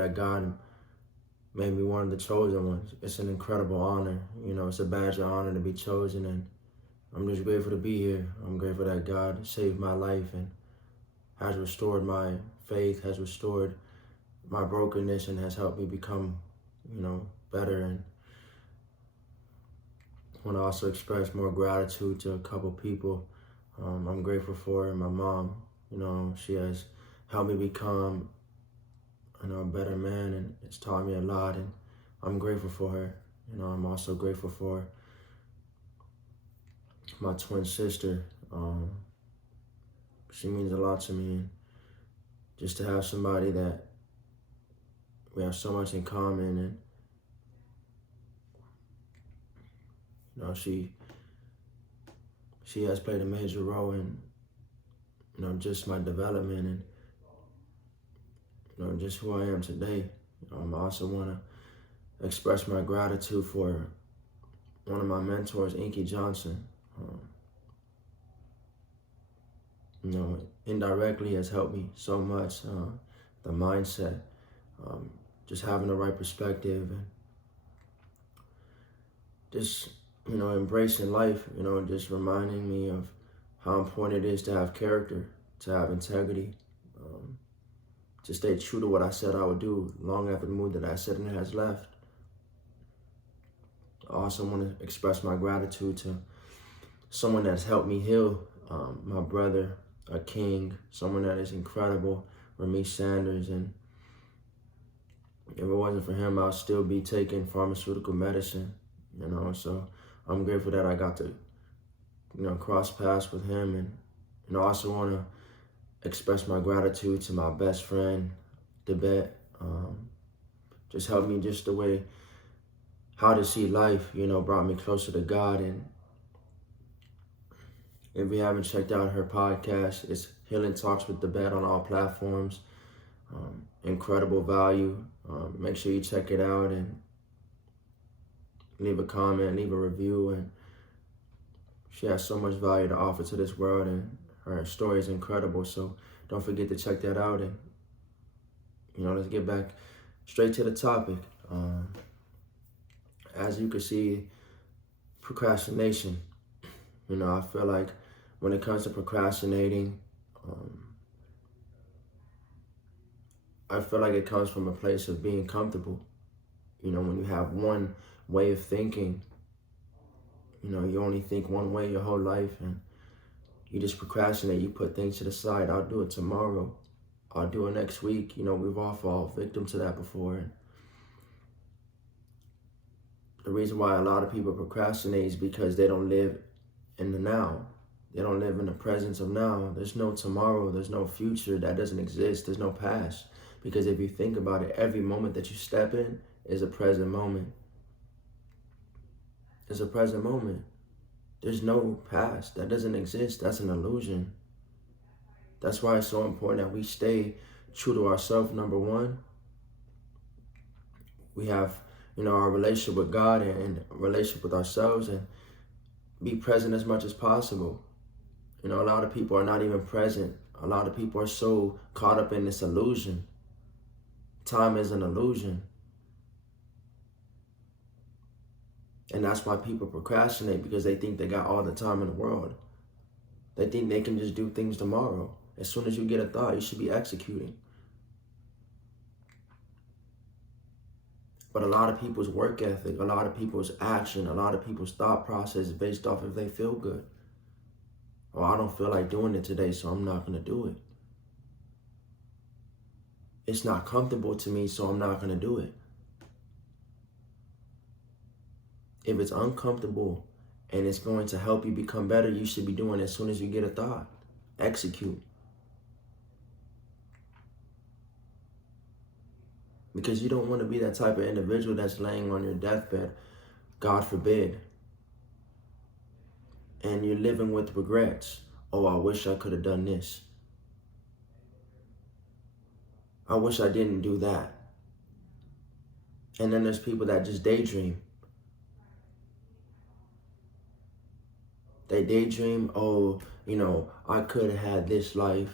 that God made me one of the chosen ones. It's an incredible honor. It's a badge of honor to be chosen, and I'm just grateful to be here. I'm grateful that God saved my life and has restored my faith, has restored my brokenness, and has helped me become, better. And I want to also express more gratitude to a couple people I'm grateful for. My mom, she has helped me become, a better man, and it's taught me a lot, and I'm grateful for her. I'm also grateful for my twin sister. She means a lot to me, and just to have somebody that we have so much in common, and she has played a major role in just my development and just who I am today. I also want to express my gratitude for one of my mentors, Inky Johnson. Indirectly has helped me so much. The mindset, just having the right perspective, and just embracing life. Just reminding me of how important it is to have character, to have integrity, to stay true to what I said I would do long after the mood that I said it has left. I also want to express my gratitude to someone that's helped me heal, my brother, a king, someone that is incredible, Remy Sanders. And if it wasn't for him, I'll still be taking pharmaceutical medicine, so I'm grateful that I got to, cross paths with him. And I also want to express my gratitude to my best friend, Tibet. Just helped me just the way how to see life, brought me closer to God. And if you haven't checked out her podcast, it's Healing Talks with Tibet on all platforms. Incredible value. Make sure you check it out and leave a comment, leave a review. And she has so much value to offer to this world, and her story is incredible. So don't forget to check that out. And, let's get back straight to the topic. As you can see, procrastination. I feel like when it comes to procrastinating, I feel like it comes from a place of being comfortable. When you have one way of thinking, you only think one way your whole life, and you just procrastinate. You put things to the side. I'll do it tomorrow. I'll do it next week. We've all fallen victim to that before. And the reason why a lot of people procrastinate is because they don't live in the now. They don't live in the presence of now. There's no tomorrow. There's no future. That doesn't exist. There's no past. Because if you think about it, every moment that you step in is a present moment. It's a present moment. There's no past. That doesn't exist. That's an illusion. That's why it's so important that we stay true to ourselves. Number one, we have, our relationship with God and relationship with ourselves, and be present as much as possible. A lot of people are not even present. A lot of people are so caught up in this illusion. Time is an illusion. And that's why people procrastinate, because they think they got all the time in the world. They think they can just do things tomorrow. As soon as you get a thought, you should be executing. But a lot of people's work ethic, a lot of people's action, a lot of people's thought process is based off if they feel good. Oh, I don't feel like doing it today, so I'm not going to do it. It's not comfortable to me, so I'm not going to do it. If it's uncomfortable and it's going to help you become better, you should be doing it as soon as you get a thought. Execute. Because you don't want to be that type of individual that's laying on your deathbed, God forbid, and you're living with regrets. Oh, I wish I could have done this. I wish I didn't do that. And then there's people that just daydream. They daydream, oh, I could have had this life.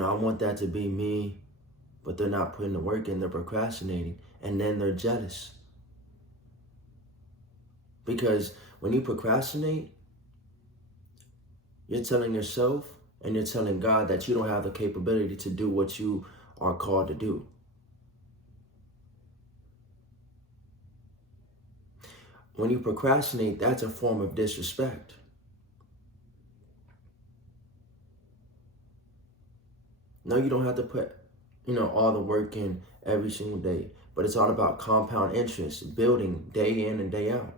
I want that to be me, but they're not putting the work in, they're procrastinating, and then they're jealous. Because when you procrastinate, you're telling yourself and you're telling God that you don't have the capability to do what you are called to do. When you procrastinate, that's a form of disrespect. No, you don't have to put, all the work in every single day, but it's all about compound interest, building day in and day out,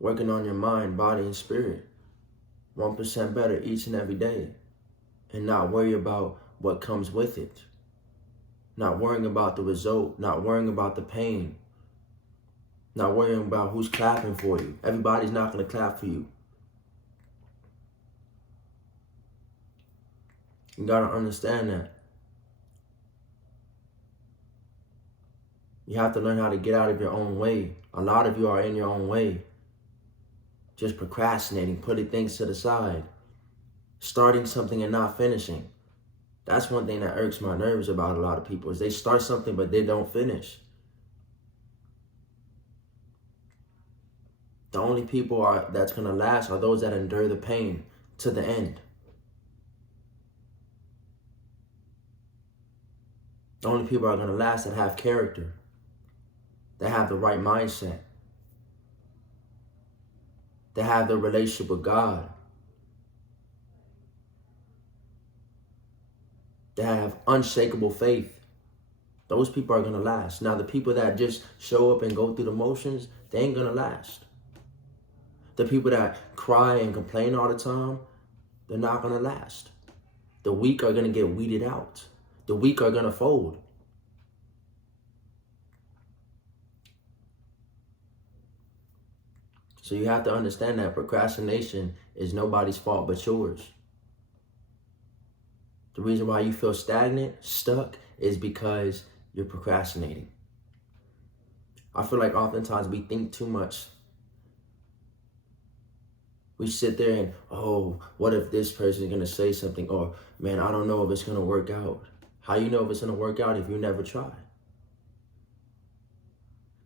working on your mind, body, and spirit, 1% better each and every day, and not worry about what comes with it, not worrying about the result, not worrying about the pain, not worrying about who's clapping for you. Everybody's not going to clap for you. You got to understand that. You have to learn how to get out of your own way. A lot of you are in your own way. Just procrastinating, putting things to the side, starting something and not finishing. That's one thing that irks my nerves about a lot of people, is they start something but they don't finish. The only people that's going to last are those that endure the pain to the end. The only people are going to last that have character, that have the right mindset, that have the relationship with God, that have unshakable faith. Those people are going to last. Now, the people that just show up and go through the motions, they ain't going to last. The people that cry and complain all the time, they're not going to last. The weak are going to get weeded out. The weak are going to fold. So you have to understand that procrastination is nobody's fault but yours. The reason why you feel stagnant, stuck, is because you're procrastinating. I feel like oftentimes we think too much. We sit there and, oh, what if this person is going to say something? Or, man, I don't know if it's going to work out. How you know if it's going to work out if you never try?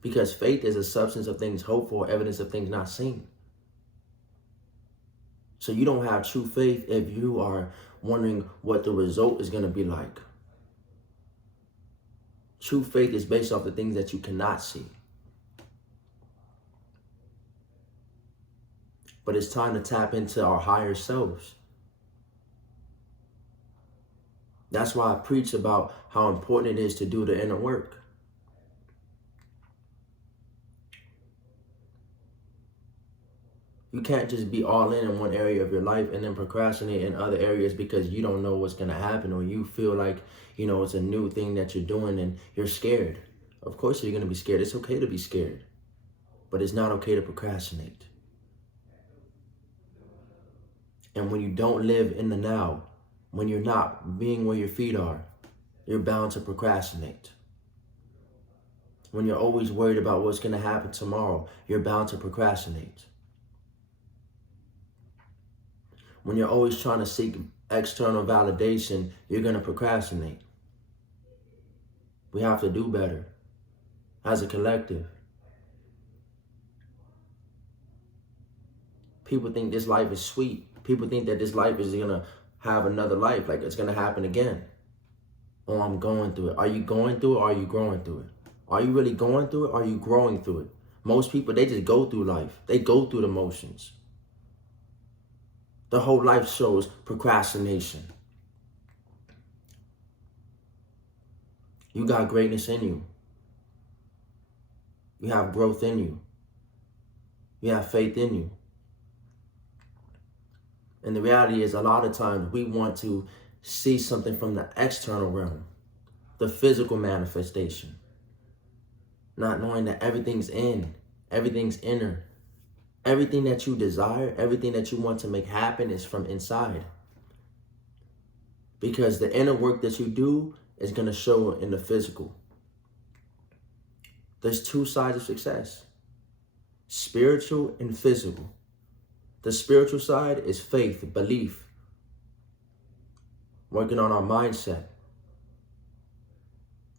Because faith is a substance of things hoped for, evidence of things not seen. So you don't have true faith if you are wondering what the result is going to be like. True faith is based off the things that you cannot see. But it's time to tap into our higher selves. That's why I preach about how important it is to do the inner work. You can't just be all in one area of your life and then procrastinate in other areas because you don't know what's going to happen, or you feel like, it's a new thing that you're doing and you're scared. Of course you're going to be scared. It's okay to be scared, but it's not okay to procrastinate. And when you don't live in the now, when you're not being where your feet are, you're bound to procrastinate. When you're always worried about what's going to happen tomorrow, you're bound to procrastinate. When you're always trying to seek external validation, you're going to procrastinate. We have to do better as a collective. People think this life is sweet. People think that this life is going to have another life, like it's going to happen again. Oh, I'm going through it. Are you going through it, or are you growing through it? Are you really going through it, or are you growing through it? Most people, they just go through life. They go through the motions. The whole life shows procrastination. You got greatness in you. You have growth in you. You have faith in you. And the reality is, a lot of times we want to see something from the external realm, the physical manifestation, not knowing that everything's inner. Everything that you desire, everything that you want to make happen is from inside. Because the inner work that you do is going to show in the physical. There's two sides of success, spiritual and physical. The spiritual side is faith, belief. working on our mindset,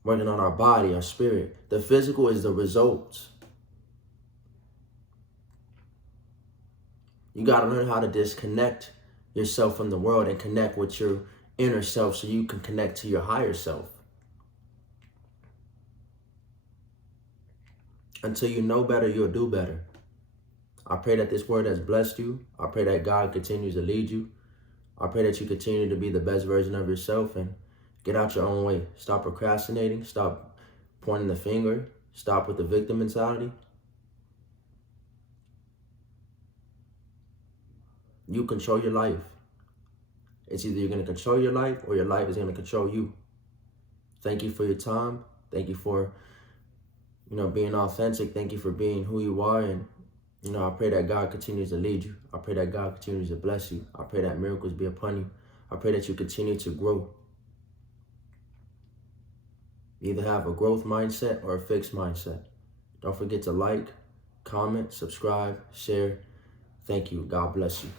working on our body, our spirit. The physical is the results. You got to learn how to disconnect yourself from the world and connect with your inner self so you can connect to your higher self. Until you know better, you'll do better. I pray that this word has blessed you. I pray that God continues to lead you. I pray that you continue to be the best version of yourself and get out your own way. Stop procrastinating. Stop pointing the finger. Stop with the victim mentality. You control your life. It's either you're going to control your life or your life is going to control you. Thank you for your time. Thank you for, being authentic. Thank you for being who you are. And, I pray that God continues to lead you. I pray that God continues to bless you. I pray that miracles be upon you. I pray that you continue to grow. Either have a growth mindset or a fixed mindset. Don't forget to like, comment, subscribe, share. Thank you. God bless you.